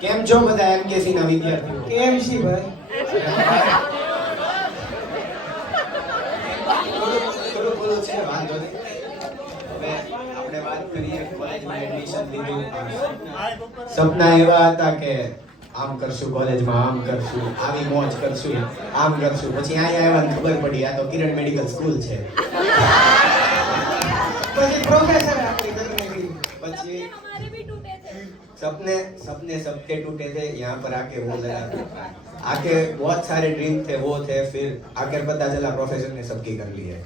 કેમ છો બધા એમકેસી ના વિદ્યાર્થીઓ? કેમ છી ભાઈ? થોડું બોલો છે, વાંધો નહીં. હવે આપણે વાત કરીએ કોલેજમાં એડમિશન લીધું. સપના એવા હતા કે આમ કરશું, કોલેજમાં આમ કરશું, આવી મોજ કરશું, આમ કરશું. પછી અહીંયા આવ્યા ખબર પડી આ તો કિરણ મેડિકલ સ્કૂલ છે. પછી પ્રોફેસર આપણી ઘરની પછી सपने सबके टूटे थे, यहाँ पर आके वो लगा आके बहुत सारे ड्रीम थे वो थे, फिर आकर पता चला प्रोफेसर ने सबकी कर ली है.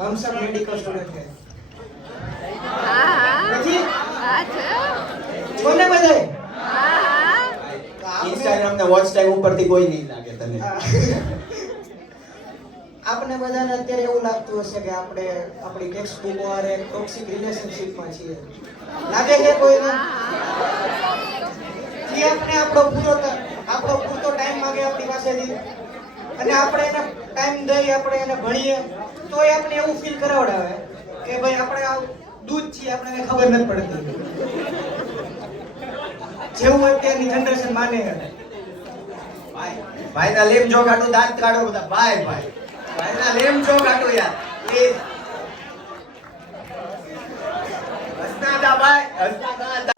हम सब मेडिकल स्टूडेंट हैं. अच्छा छोने बधाई. इंस्टाग्राम ને વોચ ટાઈમ ઉપરથી કોઈ નહીં લાગે તને. આપણે બધાને અત્યારે એવું લાગતું હશે કે આપણે આપણી ટેક્સ્ટ બુક વાળે ટોક્સિક રિલેશનશિપમાં છીએ. લાગે છે કોઈને? જે આપણે આપણો પૂરતો ટાઈમ માંગે આપણી પાસેથી અને આપણે એને ટાઈમ દઈ આપણે એને ભણીએ તોય આપણે એવું ફીલ કરાવડાવે કે ભાઈ આપણે આ દૂધ છીએ, આપણને ખબર નથી પડતી. જેવું અત્યારની જનરેશન માને છે. ભાઈ ના લેમ જો કાઢો, દાંત કાઢો બધા. ભાઈ ના લેમ જો કાઢો યાર પ્લીઝ. હસના દા ભાઈ, હસના દા.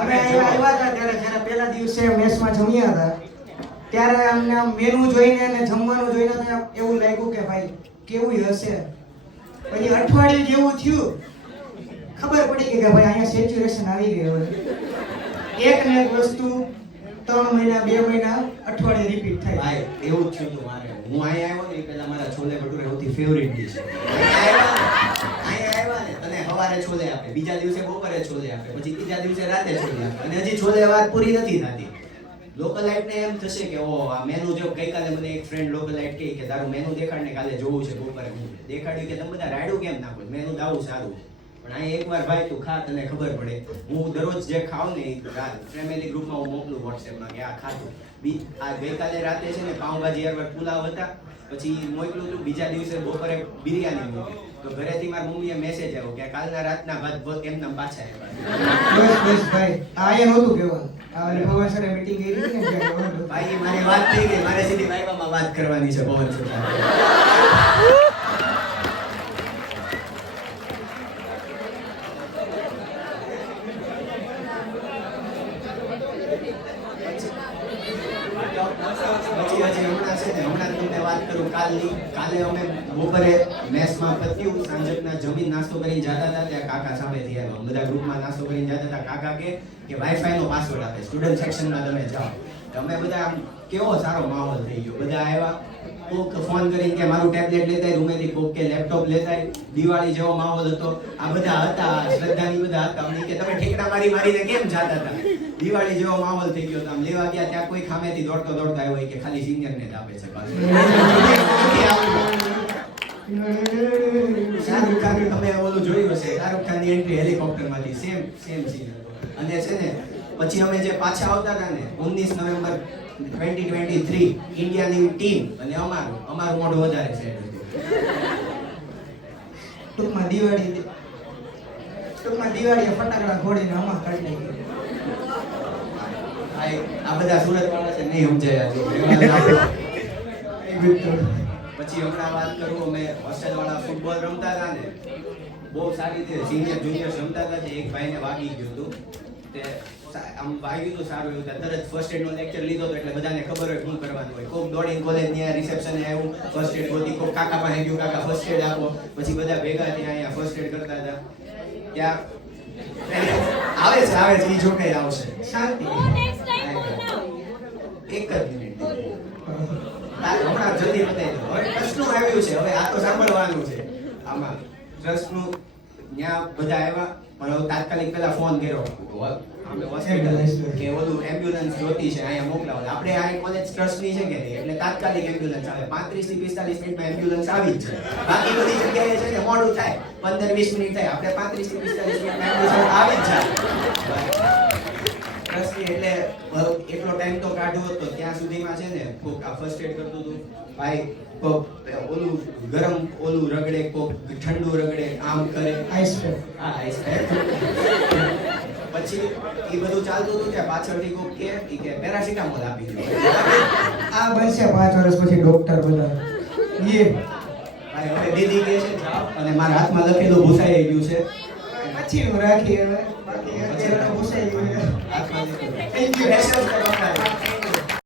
અમે અહીંયા આવ્યા હતા ત્યારે જ્યારે પહેલા દિવસે મેસમાં જમ્યા હતા ત્યારે અમને આમ મેનુ જોઈને અને જમવાનું જોઈને તો એવું લાગ્યું કે ભાઈ કેવું હશે. પછી અઠવાડિયું જેવું થયું ખબર પડી કે ભાઈ અહીંયા સેચ્યુરેશન આવી ગયું. એક ને એક વસ્તુ 3 મહિના 2 મહિના અઠવાડિયે રિપીટ થાય. ભાઈ એવું જ થયું તું મારે. હું અહીંયા આવ્યો ને પહેલા મારા છોલે ભટુરે સૌથી ફેવરિટ ડિશ. અહીંયા આવ્યા ને તને સવારે છોલે આપે, બીજા દિવસે બપોરે છોલે આપે, પછી ત્રીજા દિવસે રાતે છોલે આપે, અને હજી છોલે વાત પૂરી નથી થતી. લોકલાઇટ ને એમ થશે કે ઓ આ મેનુ જો ગઈકાલે મને એક ફ્રેન્ડ લોકલાઇટ કહે કે તારું મેનુ દેખાડ ને કાલે જોવું છે બપોરે. હું દેખાડ્યું કે તમે બધા રાયડું કેમ નાખો, મેનુ દાવું સારું. પણ અહીં એકવાર ભાઈ તું ખા, તને ખબર પડે. હું દરરોજ જે ખાઉં ને ફેમિલી ગ્રુપમાં હું મોકલું વોટ્સએપમાં કે આ ખાધું. આ ગઈકાલે રાતે છે ને પાઉંભાજી યાર પુલાવ હતા, પછી મોકલું હતું. બીજા દિવસે બપોરે બિરયાની મૂકી. તો ઘરેથી મારી મમ્મીએ મેસેજ આવ્યો કે કાલના રાતના ભાત એમના પાછા આવ્યા. બસ ભાઈ આ એ નહોતું કહેવાનું. આ ભગવાન સરે મીટિંગ કરી હતી ને ભાઈ મારી વાત થઈ ગઈ, મારે સીધી વાયવામાં વાત કરવાની છે પવન સર. હમણાં તમને વાત કરું કાલની. કાલે અમે બપોરે મેસમાં પત્યું, સાંજના જમીન નાસ્તો કરીને જતા હતા ત્યાં કાકા સામેથી આવ્યા. બધા ગ્રુપમાં નાસ્તો કરીને જતા હતા. કાકા કે વાઈફાઈ નો પાસવર્ડ આપે, સ્ટુડન્ટ સેક્શનમાં તમે જાઓ. અમે બધા આમ કેવો સારો માહોલ થઈ ગયો. બધા આવ્યા, કોક ફોન કરીને કે મારું ટેબ્લેટ લેતાય રૂમેથી, કોક કે લેપટોપ લેતાય. દિવાળી જેવો માહોલ હતો. આ બધા હતા, શ્રદ્ધાની બધા હતા. અમને કે તમે ઠેકડા મારીને કેમ જાતા હતા? દિવાળી જેવો માહોલ થઈ ગયો. આમ લેવા ગયા ત્યાં કોઈ ખામેથી દોડતો આવ્યો કે ખાલી સિનિયર ને જ આપે છે પાછું. શાહરુખ ખાન તમે ઓલું જોયું હશે, શાહરુખ ખાન ની એન્ટ્રી હેલિકોપ્ટરમાંથી સેમ સીન હતો. અને છે ને પછી અમે જે પાછા આવતા હતા ને 19 નવેમ્બર 2023 ઇન્ડિયાની ટીમ અને અમારું મોઢું વધારે છે. ટૂંકમાં દિવાળીએ ફટાકડા ફોડીને આમાં કાઢી નાખી. આ બધા સુરત વાળા છે નહીં સમજાયા. પછી હમણાં વાત કરું, અમે હોસ્ટેલ વાળા ફૂટબોલ રમતા હતા ને, બહુ સારી રીતે સિનિયર જુનિયર રમતા હતા. એક ભાઈને વાગી ગયું હતું, તે આમ વાગ્યું હતું સારું એવું. તરત ફર્સ્ટ એડ નો લેક્ચર લીધો હતો એટલે બધાને ખબર હોય શું કરવાનું હોય. કોક દોડીને કોલેજ ની રિસેપ્શને આવ્યું, ફર્સ્ટ એડ ગોતી. કોક કાકા પાસે ગયું, કાકા ફર્સ્ટ એડ આપો. પછી બધા ભેગા થયા, અહીંયા ફર્સ્ટ એડ કરતા હતા. ત્યાં આવે છે ઈ જો કઈ આવશે. શાંતિ. એક જ મિનિટ હમણાં જલ્દી બતાવી દો. હવે ટ્રસ્ટનું આવ્યું છે, હવે આ તો સાંભળવાનું છે. આમાં ટ્રસ્ટનું ત્યાં બધા આવ્યા, પણ હવે તાત્કાલિક પેલા ફોન કર્યો કે ઓલું એમ્બ્યુલન્સ જોતી છે અહીંયા મોકલાવો. આપણે આ કોલેજ ટ્રસ્ટની છે કે નહીં, એટલે તાત્કાલિક એમ્બ્યુલન્સ આવે. 35 થી 45 મિનિટમાં એમ્બ્યુલન્સ આવી જ છે. બાકી બધી જગ્યાએ છે ને મોડું થાય, 15-20 મિનિટ થાય. આપણે 35 થી 45 મિનિટમાં એમ્બ્યુલન્સ આવી જ જાય. ટ્રસ્ટની એટલે એટલો ટાઈમ તો કાઢવો હતો. ત્યાં સુધીમાં છે ને કોક આ ફર્સ્ટ એડ કરતું હતું ભાઈ. કોક ઓલું ગરમ ઓલું રગડે, કોક ઠંડુ રગડે, આમ કરે. Ice pack. હા, આઈસ પેક. પછી એ બધું ચાલતું હતું ત્યાં પાછળથી કોક કે પેરાસિટામોલ આપી દો. આ બનશે 5 વર્ષ પછી ડોક્ટર બધા. યે અને હવે દીદી કહે છે જાઓ, અને મારા હાથમાં લખેલું ભૂસાઈ ગયું છે. પછીનું રાખી હવે બાકી અત્યારે તો ભૂસાઈ ગયું છે. હાથમાં લખેલું. Thank you.